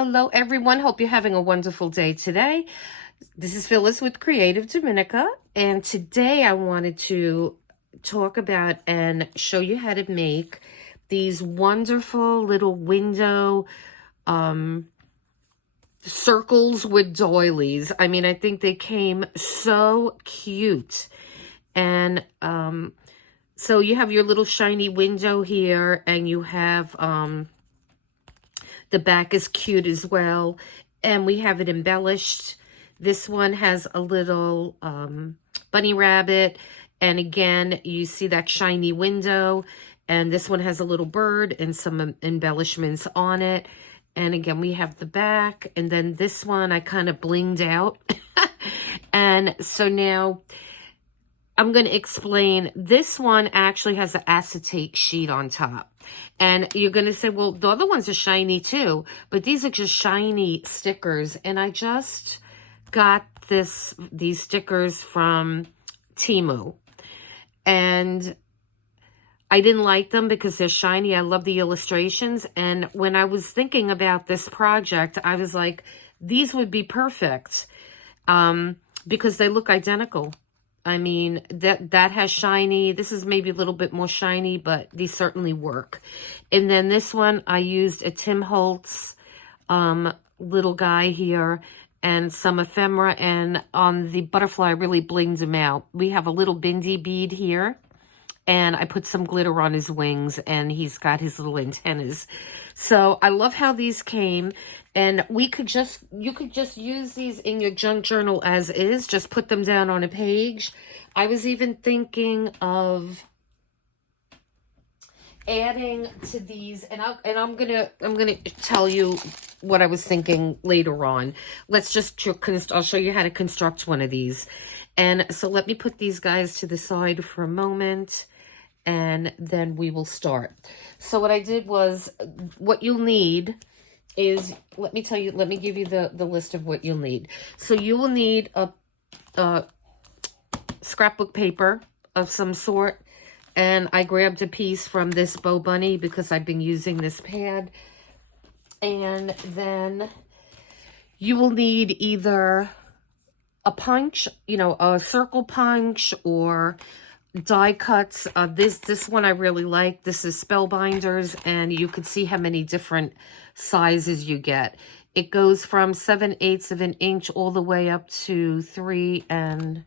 Hello, everyone. Hope you're having a wonderful day today. This is Phyllis with CreativeDomenica, and today I wanted to talk about and show you how to make these wonderful little window circles with doilies. I mean, I think they came so cute. And so you have your little shiny window here, and you have the back is cute as well, and we have it embellished. This one has a little bunny rabbit, and again, you see that shiny window, and this one has a little bird and some embellishments on it. And again, we have the back, and then this one I kind of blinged out. And so now I'm going to explain. This one actually has an acetate sheet on top. And you're going to say, well, the other ones are shiny too, but these are just shiny stickers. And I just got these stickers from Temu. And I didn't like them because they're shiny. I love the illustrations. And when I was thinking about this project, I was like, these would be perfect because they look identical. I mean, that has shiny. This is maybe a little bit more shiny, but these certainly work. And then this one, I used a Tim Holtz little guy here and some ephemera. And on the butterfly, I really blinged him out. We have a little bindi bead here. And I put some glitter on his wings, and he's got his little antennas. So I love how these came. And you could just use these in your junk journal as is. Just put them down on a page. I was even thinking of adding to these, and I'm gonna tell you what I was thinking later on. I'll show you how to construct one of these. And so let me put these guys to the side for a moment, and then we will start. So what I did was, what you'll need is, let me give you the list of what you'll need. So you will need a scrapbook paper of some sort, and I grabbed a piece from this Bow Bunny because I've been using this pad. And then you will need either a punch, a circle punch, or die cuts. This one I really like. This is Spellbinders, and you can see how many different sizes you get. It goes from 7/8 of an inch all the way up to 3 and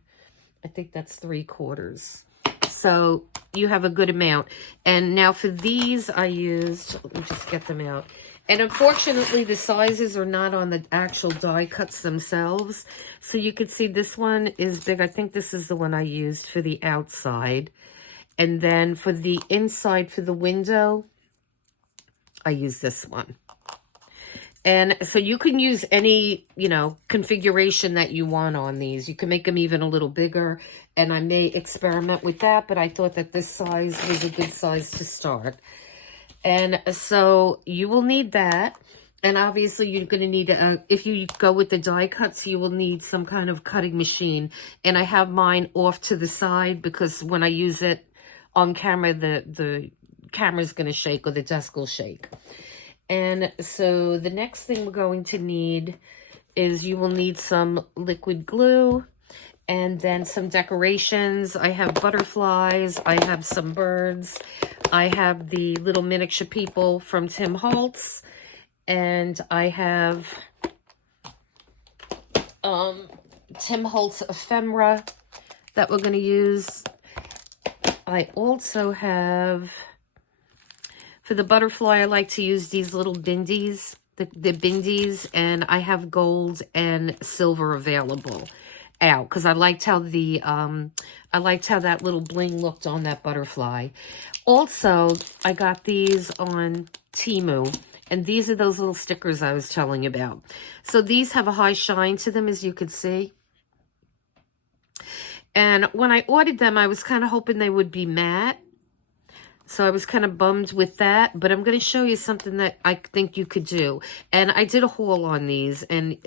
I think that's 3/4. So you have a good amount. And now for these I used, let me just get them out. And unfortunately, the sizes are not on the actual die cuts themselves. So you can see this one is big. I think this is the one I used for the outside. And then for the inside, for the window, I use this one. And so you can use any, configuration that you want on these. You can make them even a little bigger. And I may experiment with that, but I thought that this size was a good size to start. And so you will need that. And obviously you're going to need, if you go with the die cuts, you will need some kind of cutting machine. And I have mine off to the side because when I use it on camera, the camera's going to shake, or the desk will shake. And so the next thing we're going to need is, you will need some liquid glue and then some decorations. I have butterflies. I have some birds. I have the little miniature people from Tim Holtz, and I have Tim Holtz ephemera that we're going to use. I also have, for the butterfly, I like to use these little bindies, the bindies, and I have gold and silver available out because I liked how that little bling looked on that butterfly. Also, I got these on Temu, and these are those little stickers I was telling you about. So these have a high shine to them, as you can see. And when I ordered them, I was kind of hoping they would be matte. So I was kind of bummed with that, but I'm going to show you something that I think you could do. And I did a haul on these, and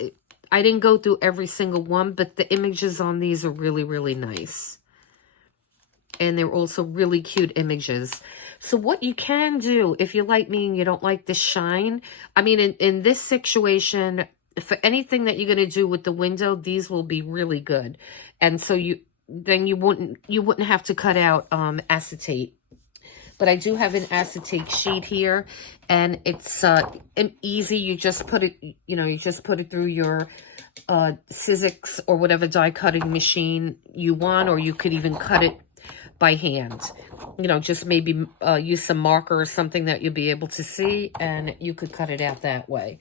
I didn't go through every single one, but the images on these are really, really nice. And they're also really cute images. So what you can do, if you're like me and you don't like the shine, I mean, in this situation, for anything that you're going to do with the window, these will be really good. And so you wouldn't have to cut out acetate. But I do have an acetate sheet here, and it's easy. You just put it, you just put it through your Sizzix or whatever die cutting machine you want, or you could even cut it by hand. Just maybe use some marker or something that you'll be able to see, and you could cut it out that way.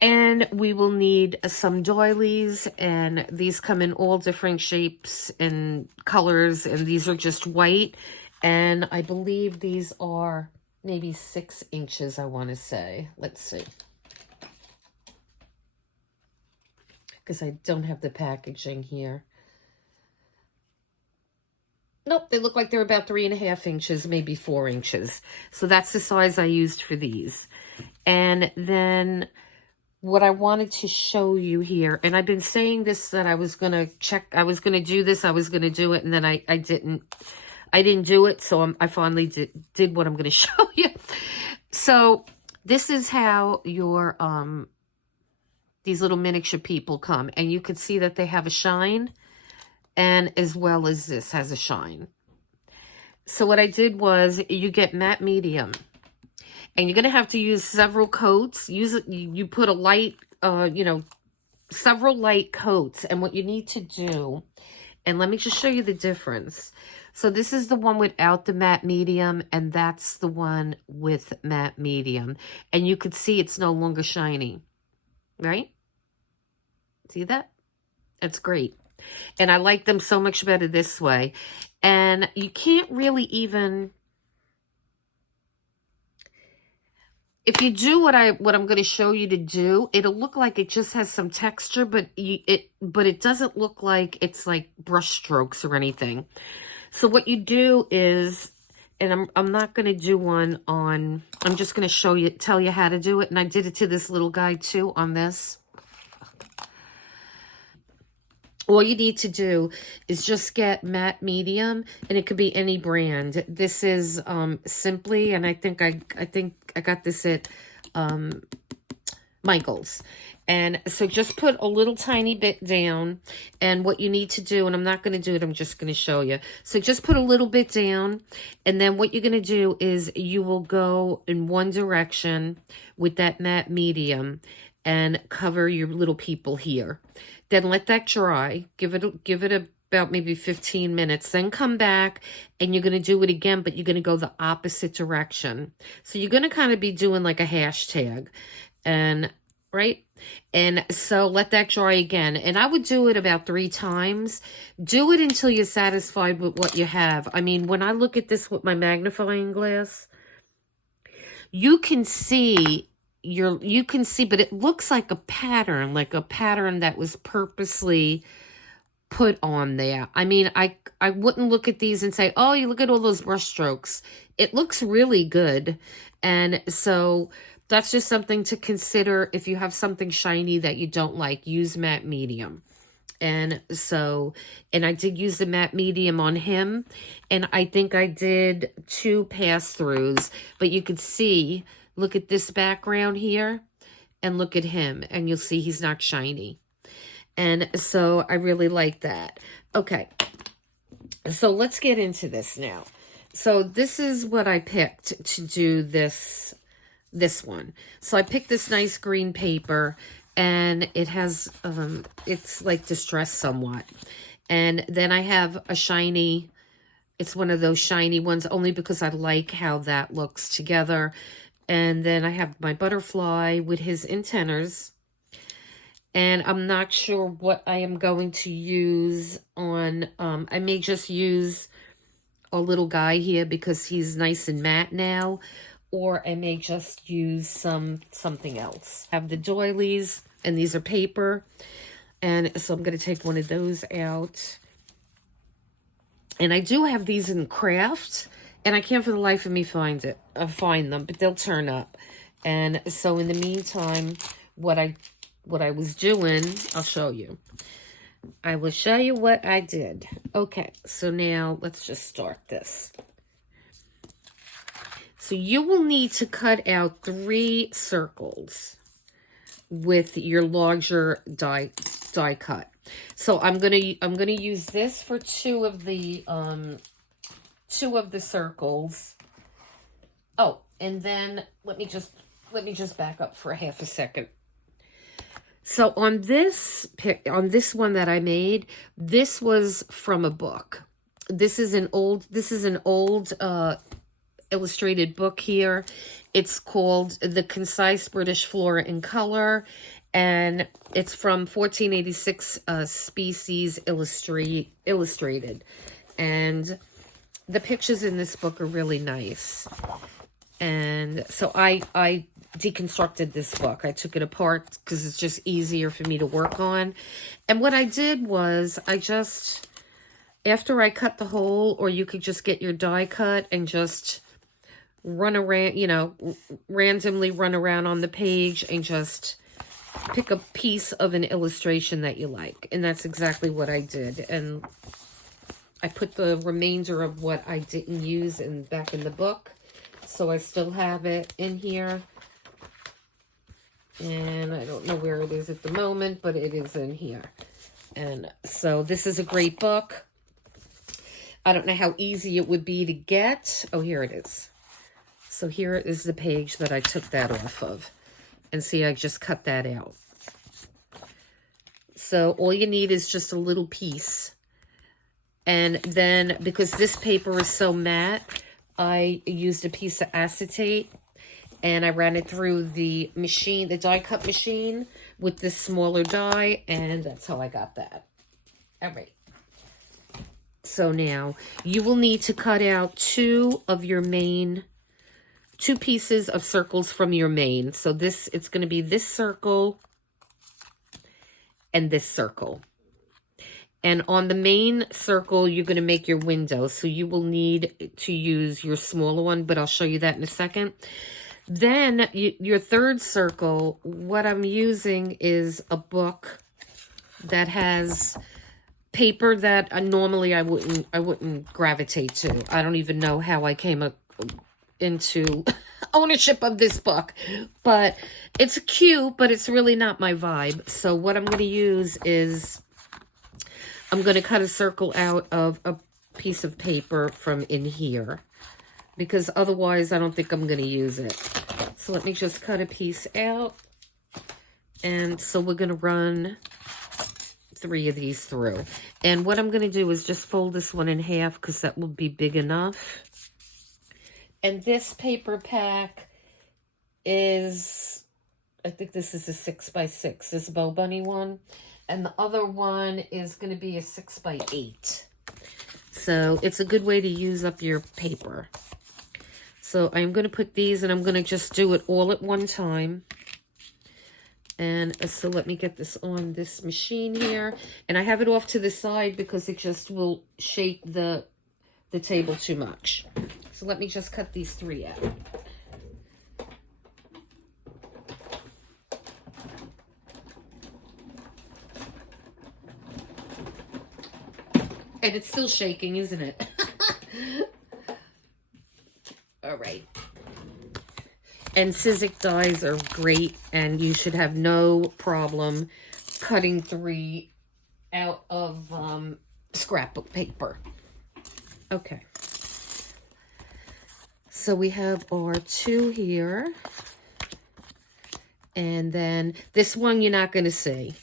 And we will need some doilies, and these come in all different shapes and colors, and these are just white. And I believe these are maybe 6 inches, I want to say. Let's see. Because I don't have the packaging here. Nope, they look like they're about 3.5 inches, maybe 4 inches. So that's the size I used for these. And then what I wanted to show you here, and I've been saying this, that I was going to do this, I was going to do it, and then I didn't do it, so I finally did what I'm going to show you. So this is how your these little miniature people come, and you can see that they have a shine, and as well as this has a shine. So what I did was, you get matte medium, and you're going to have to use several coats. You put a light, several light coats, and what you need to do, and let me just show you the difference. So this is the one without the matte medium, and that's the one with matte medium. And you could see it's no longer shiny, right? See that? That's great. And I like them so much better this way. And you can't really even, if you do what I'm going to show you to do, it'll look like it just has some texture, but it doesn't look like it's like brush strokes or anything. So what you do is, and I'm not going to do one on, I'm just going to tell you how to do it. And I did it to this little guy too on this. All you need to do is just get matte medium, and it could be any brand. This is Simply, and I think I got this at Michael's. And so just put a little tiny bit down, and what you need to do, and I'm not going to do it, I'm just going to show you. So just put a little bit down, and then what you're going to do is you will go in one direction with that matte medium and cover your little people here. Then let that dry. Give it about maybe 15 minutes. Then come back, and you're going to do it again, but you're going to go the opposite direction. So you're going to kind of be doing like a hashtag, and right? And so let that dry again. And I would do it about 3 times. Do it until you're satisfied with what you have. I mean, when I look at this with my magnifying glass, you can see, but it looks like a pattern that was purposely put on there. I mean, I wouldn't look at these and say, oh, you look at all those brush strokes. It looks really good. And so that's just something to consider. If you have something shiny that you don't like, use matte medium. And so, and I did use the matte medium on him, and I think I did 2 pass-throughs, but you could see, look at this background here, and look at him, and you'll see he's not shiny. And so I really like that. Okay, so let's get into this now. So this is what I picked to do this one. So I picked this nice green paper, and it has, it's like distressed somewhat. And then I have a shiny, it's one of those shiny ones, only because I like how that looks together. And then I have my butterfly with his antennas. And I'm not sure what I am going to use on, I may just use a little guy here because he's nice and matte now. Or I may just use something else. I have the doilies, and these are paper. And so I'm going to take one of those out. And I do have these in craft, and I can't for the life of me find them, but they'll turn up. And so in the meantime, what I was doing, I'll show you. I will show you what I did. Okay, so now let's just start this. So you will need to cut out 3 circles with your larger die cut. So I'm gonna use this for 2 of the circles. Oh, and then let me just back up for a half a second. So on this one that I made, this was from a book. This is an old illustrated book here. It's called The Concise British Flora in Color, and it's from 1486 Species Illustrated. And the pictures in this book are really nice. And so I deconstructed this book. I took it apart because it's just easier for me to work on. And what I did was after I cut the hole, or you could just get your die cut and just run around, randomly run around on the page and just pick a piece of an illustration that you like. And that's exactly what I did. And I put the remainder of what I didn't use back in the book. So I still have it in here. And I don't know where it is at the moment, but it is in here. And so this is a great book. I don't know how easy it would be to get. Oh, here it is. So here is the page that I took that off of. And see, I just cut that out. So all you need is just a little piece. And then, because this paper is so matte, I used a piece of acetate. And I ran it through the machine, the die cut machine, with this smaller die. And that's how I got that. All right. So now, you will need to cut out 2 pieces of circles from your main. So it's going to be this circle and this circle. And on the main circle, you're going to make your window. So you will need to use your smaller one, but I'll show you that in a second. Then your 3rd circle, what I'm using is a book that has paper that normally I wouldn't gravitate to. I don't even know how I came into ownership of this book, but it's cute, but it's really not my vibe. So what I'm going to use is I'm going to cut a circle out of a piece of paper from in here, because otherwise I don't think I'm going to use it. So let me just cut a piece out. And so we're going to run 3 of these through. And what I'm going to do is just fold this one in half, because that will be big enough. And this paper pack is, I think this is a 6x6, this Bow Bunny one. And the other one is going to be a 6x8. So it's a good way to use up your paper. So I'm going to put these, and I'm going to just do it all at one time. And so let me get this on this machine here. And I have it off to the side because it just will shake the table too much. So let me just cut these 3 out. And it's still shaking, isn't it? All right. And Sizzix dies are great, and you should have no problem cutting 3 out of scrapbook paper. Okay. So we have our 2 here. And then this one you're not going to see,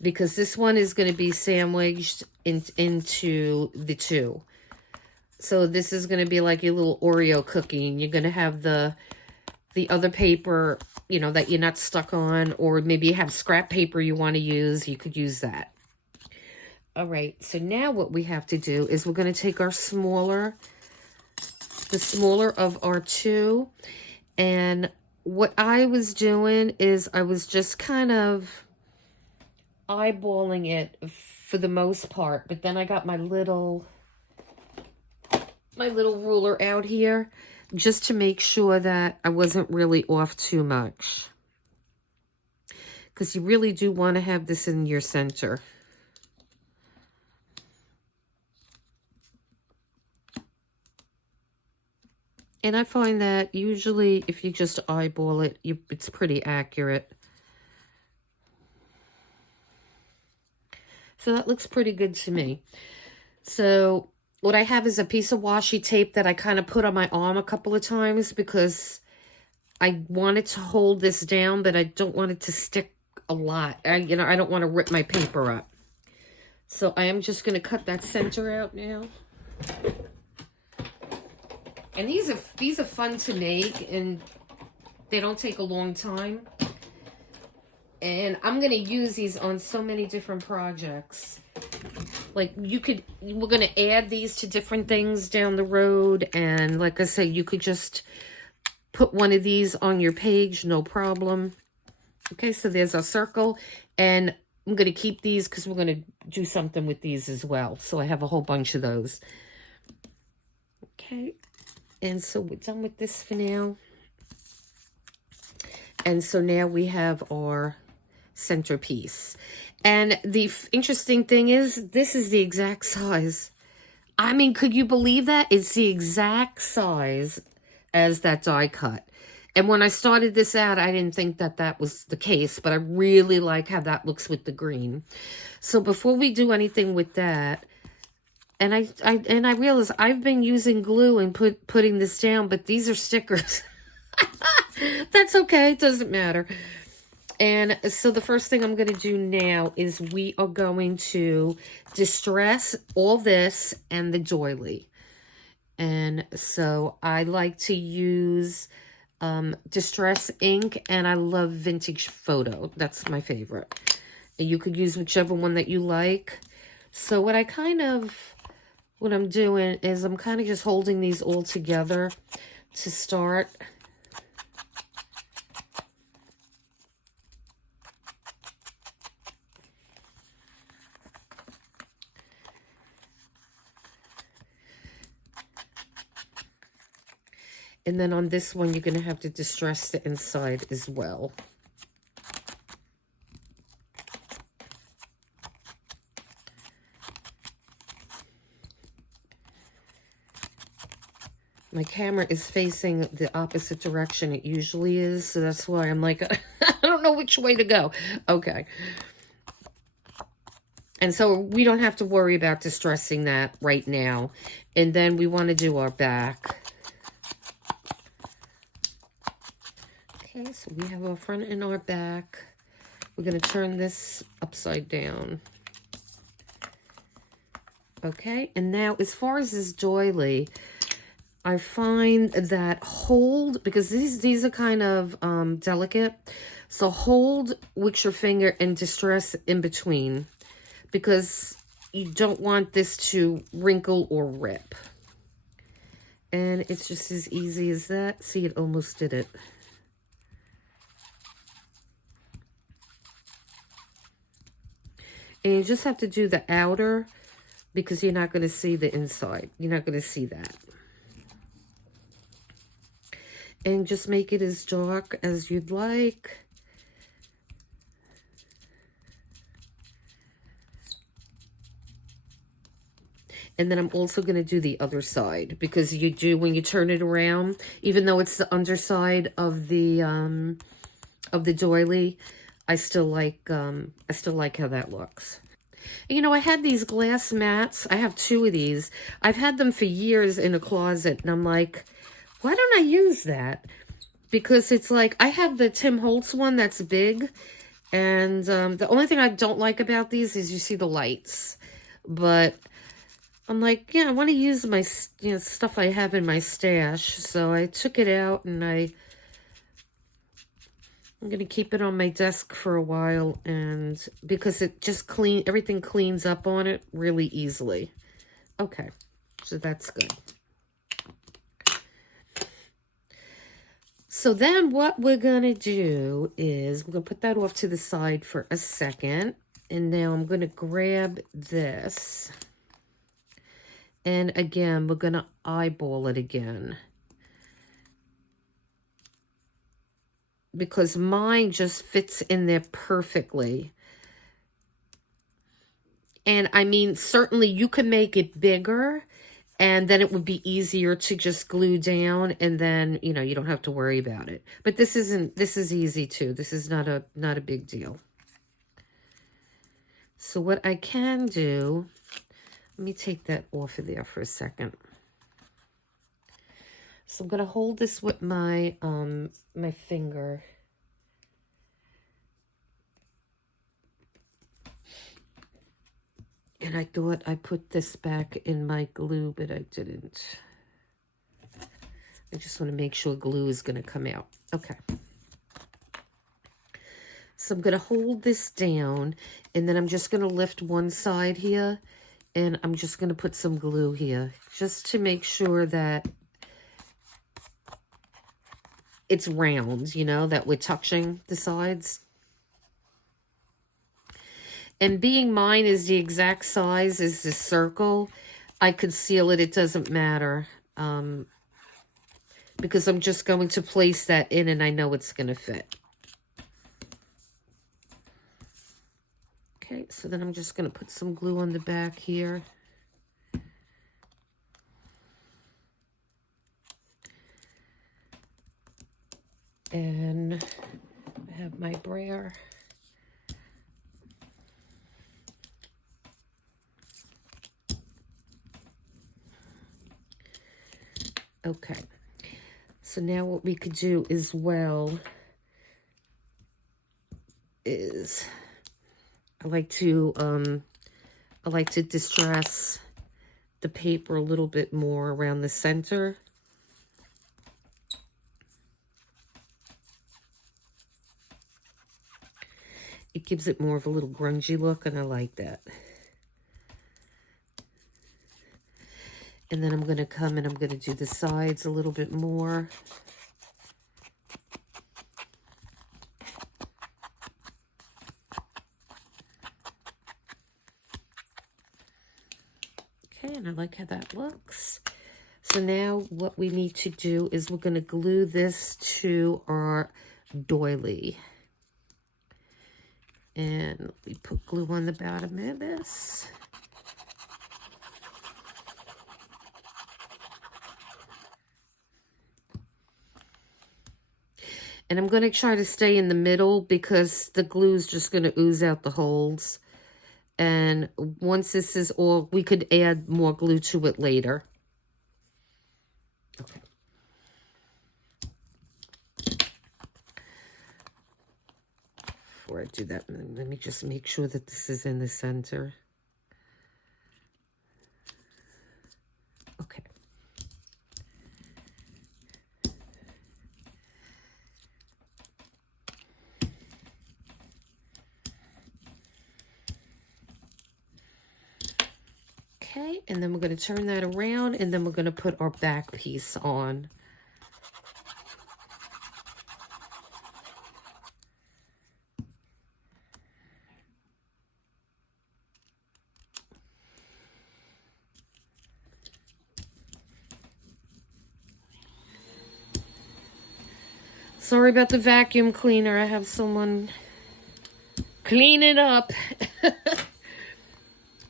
because this one is going to be sandwiched into the 2. So this is going to be like your little Oreo cookie, and you're going to have the other paper, that you're not stuck on, or maybe you have scrap paper you want to use, you could use that. All right, so now what we have to do is we're going to take the smaller of our 2, and what I was doing is I was just kind of eyeballing it for the most part, but then I got my little ruler out here just to make sure that I wasn't really off too much, because you really do want to have this in your center. And I find that usually if you just eyeball it, it's pretty accurate. So that looks pretty good to me. So what I have is a piece of washi tape that I kind of put on my arm a couple of times because I want it to hold this down, but I don't want it to stick a lot. I don't want to rip my paper up. So I am just going to cut that center out now. And these are fun to make, and they don't take a long time. And I'm going to use these on so many different projects. Like we're going to add these to different things down the road. And like I said, you could just put one of these on your page, no problem. Okay, so there's our circle. And I'm going to keep these because we're going to do something with these as well. So I have a whole bunch of those. Okay, and so we're done with this for now. And so now we have our centerpiece. And the interesting thing is, this is the exact size. I mean, could you believe that? It's the exact size as that die cut. And when I started this out, I didn't think that that was the case, but I really like how that looks with the green. So before we do anything with that, and I realize I've been using glue and putting this down, but these are stickers. That's okay, it doesn't matter. And so the first thing I'm going to do now is we are going to distress all this and the doily. And so I like to use distress ink, and I love vintage photo. That's my favorite. And you could use whichever one that you like. So what I'm doing is I'm kind of just holding these all together to start. And then on this one, you're going to have to distress the inside as well. My camera is facing the opposite direction it usually is, so that's why I'm like, I don't know which way to go. Okay. And so we don't have to worry about distressing that right now. And then we want to do our back. Okay, so we have our front and our back. We're going to turn this upside down. Okay, and now as far as this doily, I find that hold, because these are kind of delicate, so hold with your finger and distress in between, because you don't want this to wrinkle or rip. And it's just as easy as that. See, it almost did it. And you just have to do the outer, because you're not going to see the inside. You're not going to see that. And just make it as dark as you'd like. And then I'm also going to do the other side, because you do, when you turn it around, even though it's the underside of the doily, I still like how that looks. You know, I had these glass mats. I have 2 of these. I've had them for years in a closet, and I'm like, why don't I use that? Because it's like, I have the Tim Holtz one that's big, and the only thing I don't like about these is you see the lights. But I'm like, yeah, I want to use my stuff I have in my stash. So I took it out, and I'm going to keep it on my desk for a while, and because it just everything cleans up on it really easily. Okay, so that's good. So then what we're going to do is we're going to put that off to the side for a second. And now I'm going to grab this. And again, we're going to eyeball it again. Because mine just fits in there perfectly. And I mean, certainly you can make it bigger And then it would be easier to just glue down, and then, you know, you don't have to worry about it. But this is easy too. This is not a big deal. So what I can do, let me take that off of there for a second. So I'm going to hold this with my my finger. And I thought I put this back in my glue, but I didn't. I just want to make sure glue is going to come out. Okay. So I'm going to hold this down, and then I'm just going to lift one side here, and I'm just going to put some glue here, just to make sure that it's round, you know, that we're touching the sides. And being mine is the exact size as this circle, I could seal it. It doesn't matter. Because I'm just going to place that in, and I know it's going to fit. Okay, so then I'm just going to put some glue on the back here. And I have my brayer. Okay, so now what we could do as well is I like to distress the paper a little bit more around the center. It gives it more of a little grungy look, and I like that. And then I'm going to come and I'm going to do the sides a little bit more. Okay, and I like how that looks. So now what we need to do is we're going to glue this to our doily. And we put glue on the bottom of this. And I'm going to try to stay in the middle because the glue is just going to ooze out the holes. And once this is all, we could add more glue to it later. Okay. Before I do that, let me just make sure that this is in the center. Okay. Okay, and then we're going to turn that around, and then we're going to put our back piece on. Sorry about the vacuum cleaner. I have someone clean it up.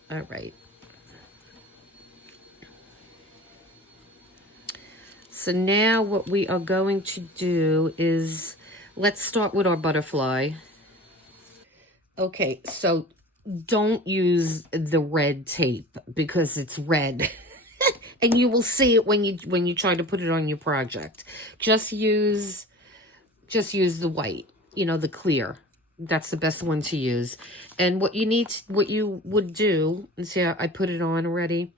All right. So now what we are going to do is, let's start with our butterfly. Okay, so don't use the red tape because it's red. And you will see it when you try to put it on your project. Just use the white, you know, the clear. That's the best one to use. And what you would do, and see, I put it on already.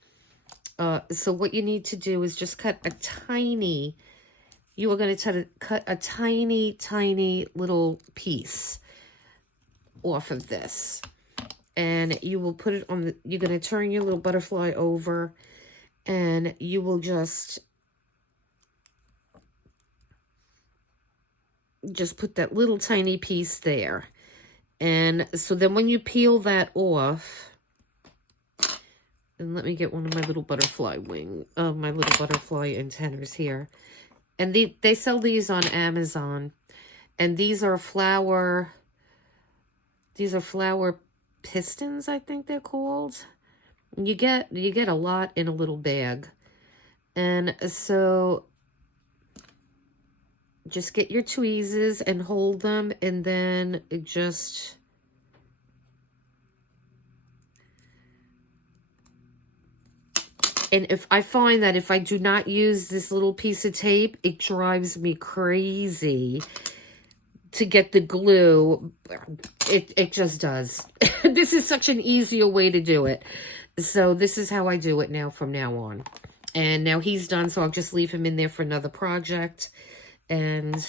So what you need to do is just cut a tiny, you are going to cut a tiny, tiny little piece off of this. And you will put it on you're going to turn your little butterfly over, and you will just put that little tiny piece there. And so then when you peel that off, and let me get one of my little butterfly my little butterfly antennas here. And they sell these on Amazon. And these are flower pistons, I think they're called. You get a lot in a little bag. And so just get your tweezers and hold them, and then just and if I find that if I do not use this little piece of tape, it drives me crazy to get the glue. It just does. This is such an easier way to do it. So this is how I do it now from now on. And now he's done, so I'll just leave him in there for another project. And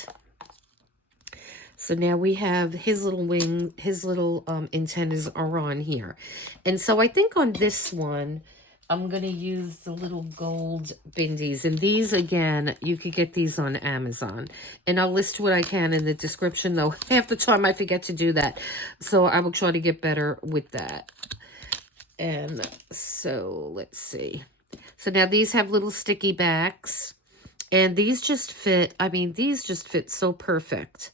so now we have his little wing, his little antennas are on here. And so I think on this one, I'm going to use the little gold bindies. And these, again, you could get these on Amazon. And I'll list what I can in the description, though half the time I forget to do that. So I will try to get better with that. And so let's see. So now these have little sticky backs. And these just fit, I mean, these just fit so perfect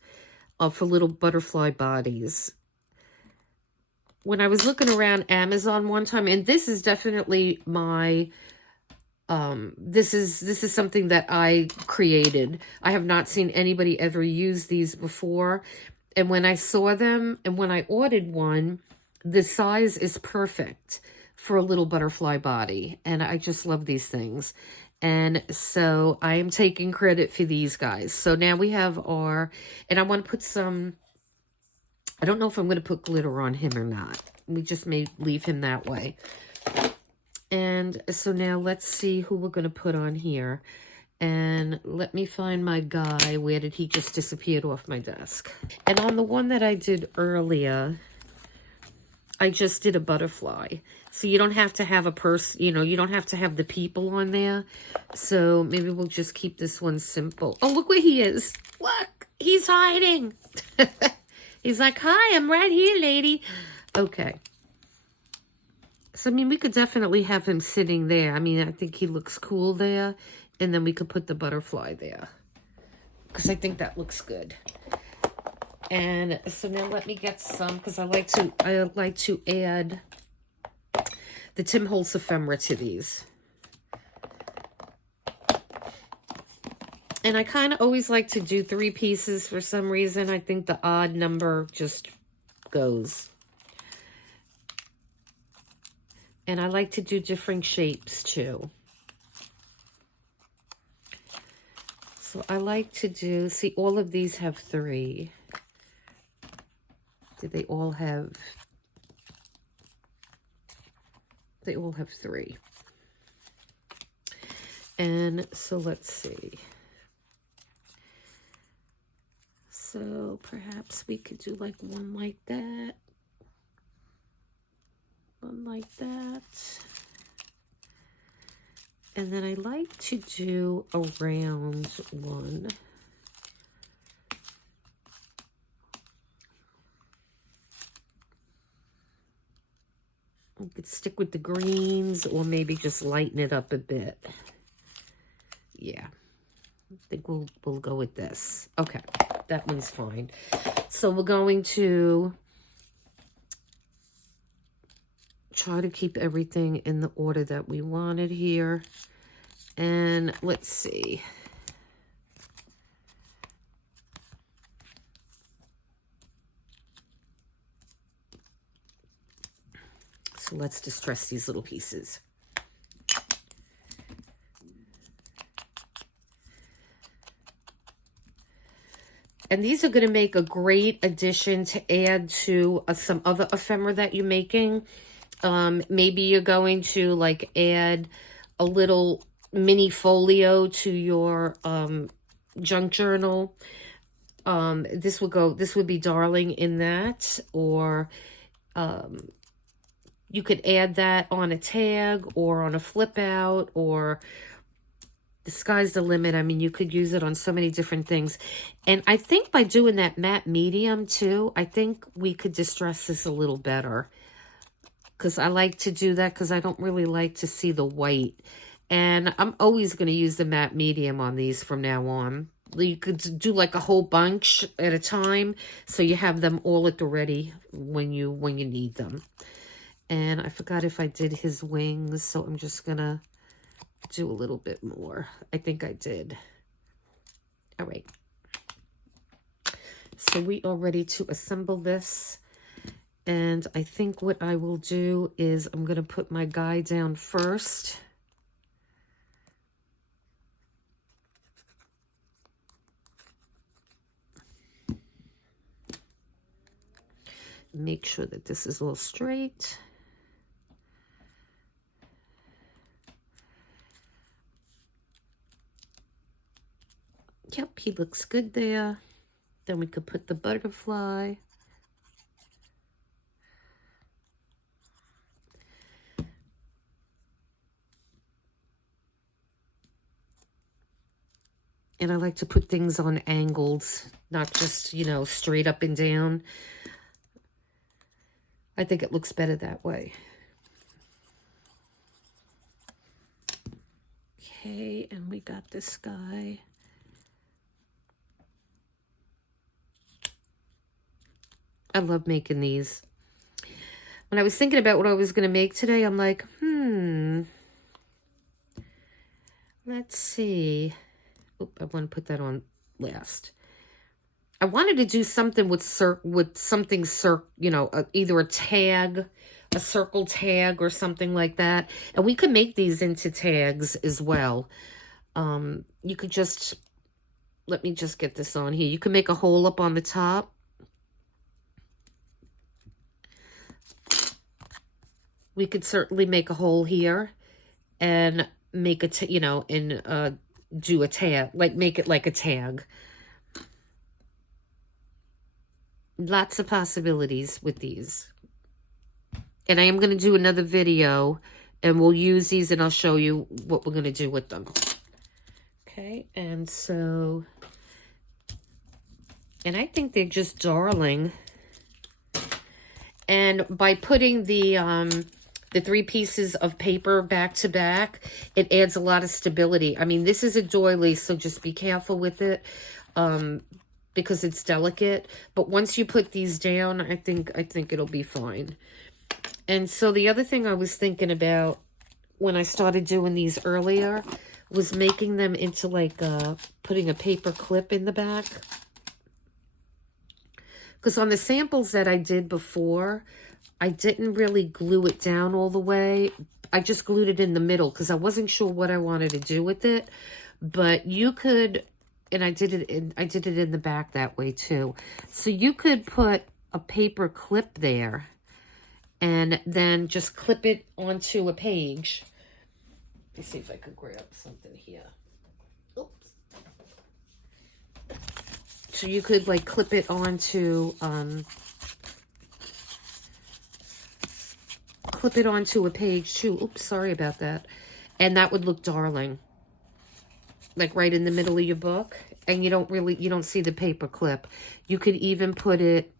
for little butterfly bodies. When I was looking around Amazon one time, and this is definitely my, this is something that I created. I have not seen anybody ever use these before. And when I saw them, and when I ordered one, the size is perfect for a little butterfly body. And I just love these things. And so I am taking credit for these guys. So now we have our, and I want to put some, I don't know if I'm going to put glitter on him or not. We just may leave him that way. And so now let's see who we're going to put on here. And let me find my guy. Where did he just disappeared off my desk? And on the one that I did earlier, I just did a butterfly. So you don't have to have a person, you know, you don't have to have the people on there. So maybe we'll just keep this one simple. Oh, look where he is. Look, he's hiding. He's like, hi, I'm right here, lady. Okay. So, I mean, we could definitely have him sitting there. I mean, I think he looks cool there. And then we could put the butterfly there, because I think that looks good. And so now let me get some, because I like to add the Tim Holtz Ephemera to these. And I kind of always like to do 3 pieces for some reason. I think the odd number just goes. And I like to do different shapes too. So I like to do, see, all of these have 3. Did they all have? They all have 3. And so let's see. So perhaps we could do like one like that. One like that. And then I like to do a round one. You could stick with the greens or maybe just lighten it up a bit. Yeah, I think we'll go with this. Okay, that one's fine. So we're going to try to keep everything in the order that we wanted here. And let's see. So let's distress these little pieces. And these are going to make a great addition to add to some other ephemera that you're making. Maybe you're going to like add a little mini folio to your junk journal. This would be darling in that, or you could add that on a tag or on a flip out, or the sky's the limit. I mean, you could use it on so many different things. And I think by doing that matte medium too, I think we could distress this a little better. Because I like to do that because I don't really like to see the white. And I'm always going to use the matte medium on these from now on. You could do like a whole bunch at a time, so you have them all at the ready when you need them. And I forgot if I did his wings, so I'm just going to do a little bit more. I think I did. All right. So we are ready to assemble this. And I think what I will do is I'm going to put my guy down first. Make sure that this is all straight. Yep, he looks good there. Then we could put the butterfly. And I like to put things on angles, not just, you know, straight up and down. I think it looks better that way. Okay, and we got this guy. I love making these. When I was thinking about what I was going to make today, I'm like, let's see. Oop, I want to put that on last. I wanted to do something with something, you know, either a tag, a circle tag or something like that. And we could make these into tags as well. You could just, let me just get this on here. You can make a hole up on the top. We could certainly make a hole here and make a, you know, and do a tag, like make it like a tag. Lots of possibilities with these. And I am going to do another video and we'll use these and I'll show you what we're going to do with them. Okay, and so, and I think they're just darling. And by putting the 3 pieces of paper back to back, it adds a lot of stability. I mean, this is a doily, so just be careful with it because it's delicate. But once you put these down, I think it'll be fine. And so the other thing I was thinking about when I started doing these earlier was making them into like putting a paper clip in the back. Because on the samples that I did before, I didn't really glue it down all the way. I just glued it in the middle because I wasn't sure what I wanted to do with it. But you could, and I did it in the back that way too. So you could put a paper clip there and then just clip it onto a page. Let me see if I could grab something here. Oops. So you could like clip it onto a page too. Oops, sorry about that. And that would look darling. Like right in the middle of your book. And you don't see the paper clip. You could even put it,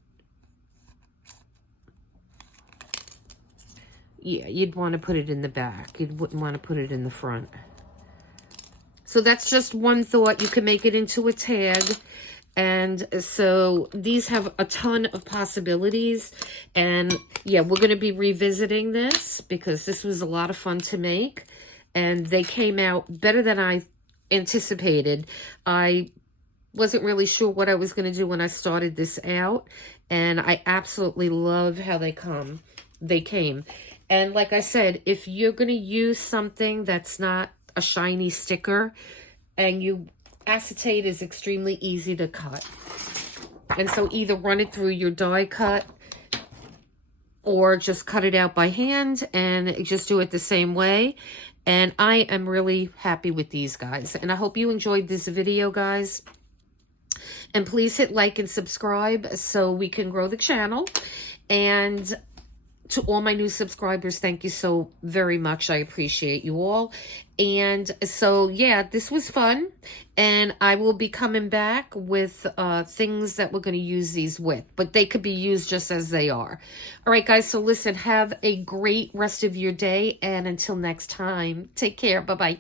yeah, you'd want to put it in the back. You wouldn't want to put it in the front. So that's just one thought. You could make it into a tag. And so these have a ton of possibilities. And yeah, we're going to be revisiting this because this was a lot of fun to make. And they came out better than I anticipated. I wasn't really sure what I was going to do when I started this out. And I absolutely love how they came. And like I said, if you're going to use something that's not a shiny sticker and acetate is extremely easy to cut. And so either run it through your die cut or just cut it out by hand and just do it the same way. And I am really happy with these guys. And I hope you enjoyed this video, guys. And please hit like and subscribe so we can grow the channel. And to all my new subscribers, thank you so very much. I appreciate you all. And so, yeah, this was fun. And I will be coming back with things that we're going to use these with. But they could be used just as they are. All right, guys. So, listen, have a great rest of your day. And until next time, take care. Bye-bye.